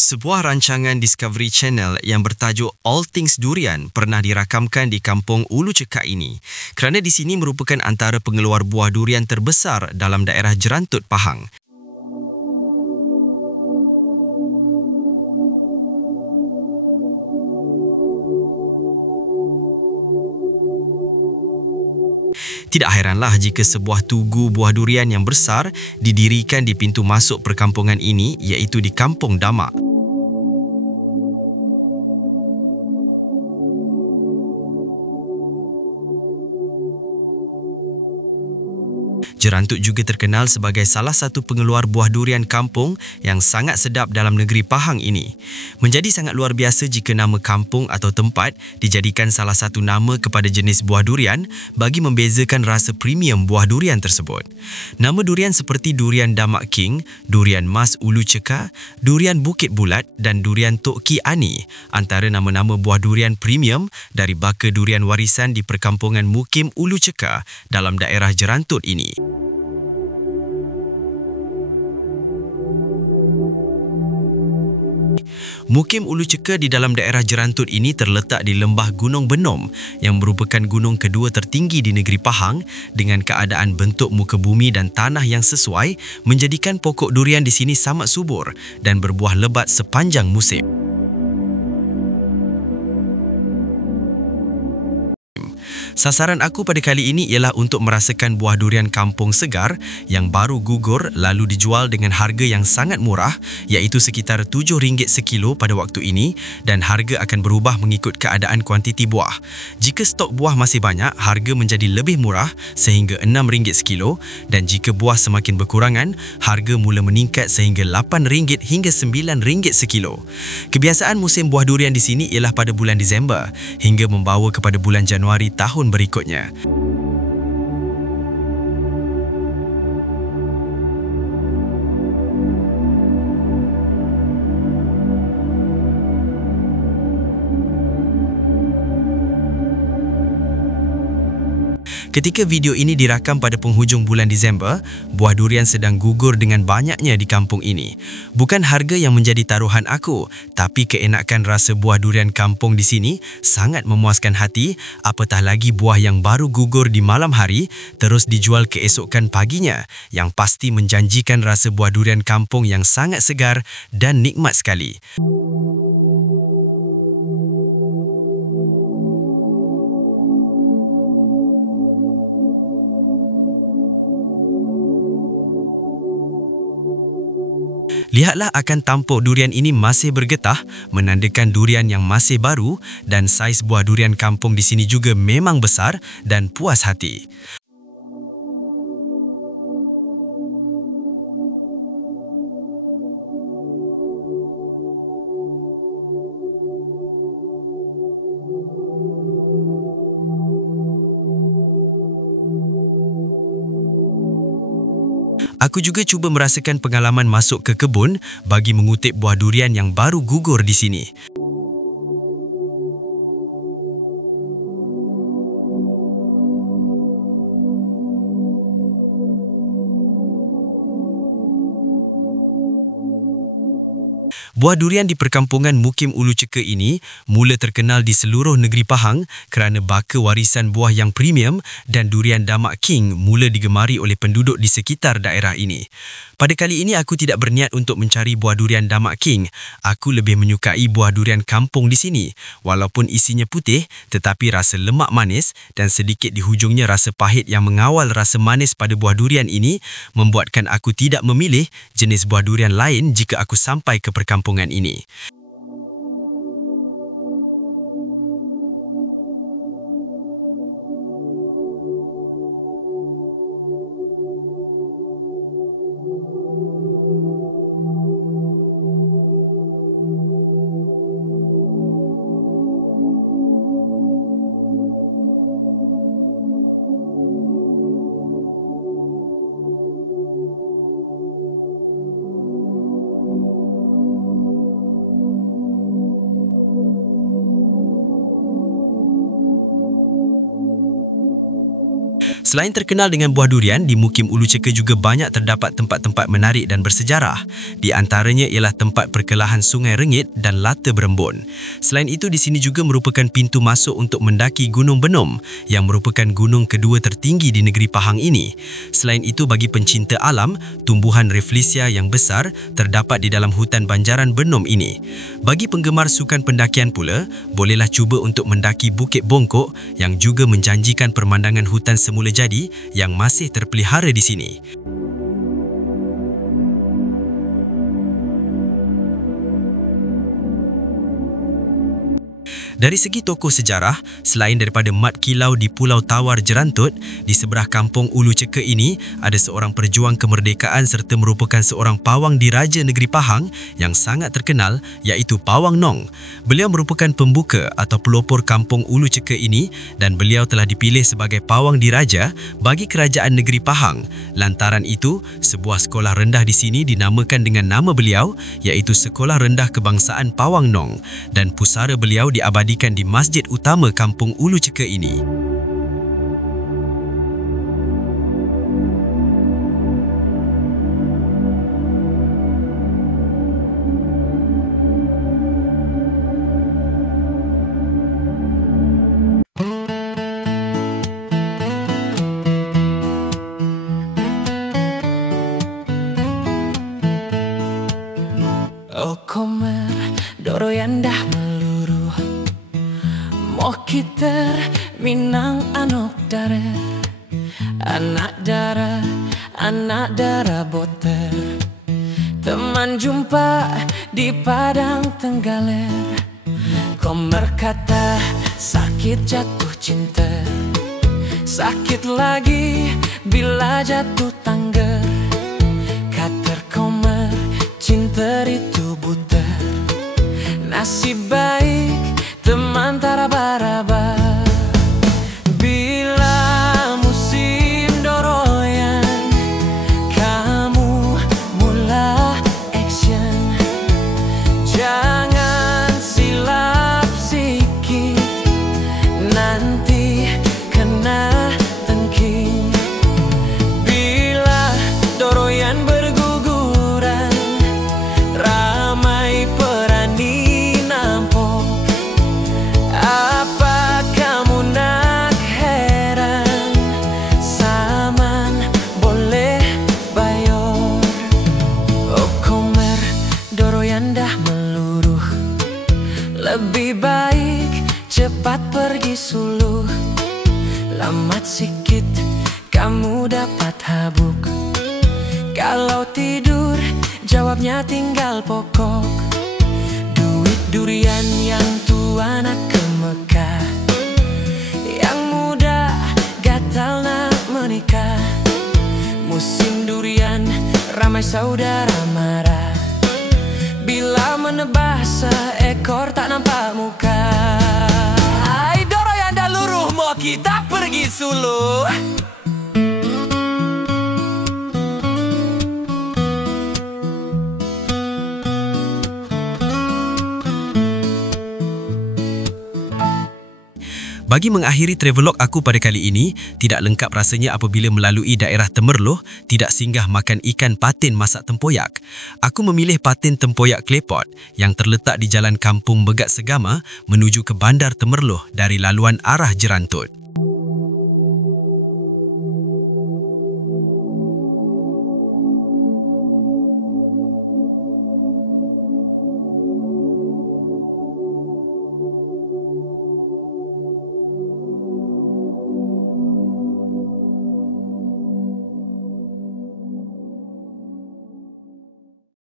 Sebuah rancangan Discovery Channel yang bertajuk All Things Durian pernah dirakamkan di kampung Ulu Cekak ini kerana di sini merupakan antara pengeluar buah durian terbesar dalam daerah Jerantut, Pahang. Tidak hairanlah jika sebuah tugu buah durian yang besar didirikan di pintu masuk perkampungan ini, iaitu di Kampung Damak. Jerantut juga terkenal sebagai salah satu pengeluar buah durian kampung yang sangat sedap dalam negeri Pahang ini. Menjadi sangat luar biasa jika nama kampung atau tempat dijadikan salah satu nama kepada jenis buah durian bagi membezakan rasa premium buah durian tersebut. Nama durian seperti durian Damak King, durian Mas Ulu Cekak, durian Bukit Bulat dan durian Tok Ki Ani antara nama-nama buah durian premium dari baka durian warisan di perkampungan Mukim Ulu Cekak dalam daerah Jerantut ini. Mukim Ulu Cekak di dalam daerah Jerantut ini terletak di lembah Gunung Benom yang merupakan gunung kedua tertinggi di negeri Pahang dengan keadaan bentuk muka bumi dan tanah yang sesuai menjadikan pokok durian di sini sangat subur dan berbuah lebat sepanjang musim. Sasaran aku pada kali ini ialah untuk merasakan buah durian kampung segar yang baru gugur lalu dijual dengan harga yang sangat murah iaitu sekitar RM7 sekilo pada waktu ini dan harga akan berubah mengikut keadaan kuantiti buah. Jika stok buah masih banyak, harga menjadi lebih murah sehingga RM6 sekilo dan jika buah semakin berkurangan, harga mula meningkat sehingga RM8 hingga RM9 sekilo. Kebiasaan musim buah durian di sini ialah pada bulan Disember hingga membawa kepada bulan Januari tahun berikutnya. Ketika video ini dirakam pada penghujung bulan Disember, buah durian sedang gugur dengan banyaknya di kampung ini. Bukan harga yang menjadi taruhan aku, tapi keenakan rasa buah durian kampung di sini sangat memuaskan hati, apatah lagi buah yang baru gugur di malam hari terus dijual keesokan paginya, yang pasti menjanjikan rasa buah durian kampung yang sangat segar dan nikmat sekali. Lihatlah akan tampuk durian ini masih bergetah, menandakan durian yang masih baru dan saiz buah durian kampung di sini juga memang besar dan puas hati. Aku juga cuba merasakan pengalaman masuk ke kebun bagi mengutip buah durian yang baru gugur di sini. Buah durian di perkampungan Mukim Ulu Cekak ini mula terkenal di seluruh negeri Pahang kerana baka warisan buah yang premium dan durian Damak King mula digemari oleh penduduk di sekitar daerah ini. Pada kali ini aku tidak berniat untuk mencari buah durian Damak King. Aku lebih menyukai buah durian kampung di sini. Walaupun isinya putih tetapi rasa lemak manis dan sedikit di hujungnya rasa pahit yang mengawal rasa manis pada buah durian ini membuatkan aku tidak memilih jenis buah durian lain jika aku sampai ke perkampungan ini. Selain terkenal dengan buah durian, di Mukim Ulu Ceka juga banyak terdapat tempat-tempat menarik dan bersejarah. Di antaranya ialah tempat perkelahan Sungai Rengit dan Lata Berembun. Selain itu, di sini juga merupakan pintu masuk untuk mendaki Gunung Benom yang merupakan gunung kedua tertinggi di negeri Pahang ini. Selain itu, bagi pencinta alam, tumbuhan Rafflesia yang besar terdapat di dalam hutan banjaran Benom ini. Bagi penggemar sukan pendakian pula, bolehlah cuba untuk mendaki Bukit Bongkok yang juga menjanjikan pemandangan hutan semula jadi yang masih terpelihara di sini. Dari segi tokoh sejarah, selain daripada Mat Kilau di Pulau Tawar Jerantut, di seberang kampung Ulu Ceka ini ada seorang pejuang kemerdekaan serta merupakan seorang pawang diraja negeri Pahang yang sangat terkenal, iaitu Pawang Nong. Beliau merupakan pembuka atau pelopor kampung Ulu Ceka ini dan beliau telah dipilih sebagai pawang diraja bagi kerajaan negeri Pahang. Lantaran itu, sebuah sekolah rendah di sini dinamakan dengan nama beliau, iaitu Sekolah Rendah Kebangsaan Pawang Nong, dan pusara beliau diabadikan di masjid utama kampung Ulu Ceka ini. Oh Komer, doro yang dah meluruh Moh kita Minang Anok Anak darah boter Teman jumpa di Padang Tenggaler Komer kata sakit jatuh cinta Sakit lagi bila jatuh tangga Kata Komer cinta itu buta Nasib baik teman tak raba-raba Bila musim doroyan Kamu mula action Jangan silap sikit Nanti kena tengking Bila doroyan berguguran Ramai perani nampok Apa kamu nak heran Saman boleh bayor Oh Komer doroyan dah meluruh Lebih baik cepat pergi suluh Lamat sikit kamu dapat habuk Kalau tidur jawabnya tinggal pokok Duit durian yang tua nak ke Mekah Yang muda gatal nak menikah Musim durian ramai saudara marah Bila menebah seekor tak nampak muka Hai doro yang dah luruh mau kita pergi suluh Bagi mengakhiri travelog aku pada kali ini, tidak lengkap rasanya apabila melalui daerah Temerloh, tidak singgah makan ikan patin masak tempoyak. Aku memilih patin tempoyak Klepot yang terletak di Jalan Kampung Begat Segama menuju ke Bandar Temerloh dari laluan arah Jerantut.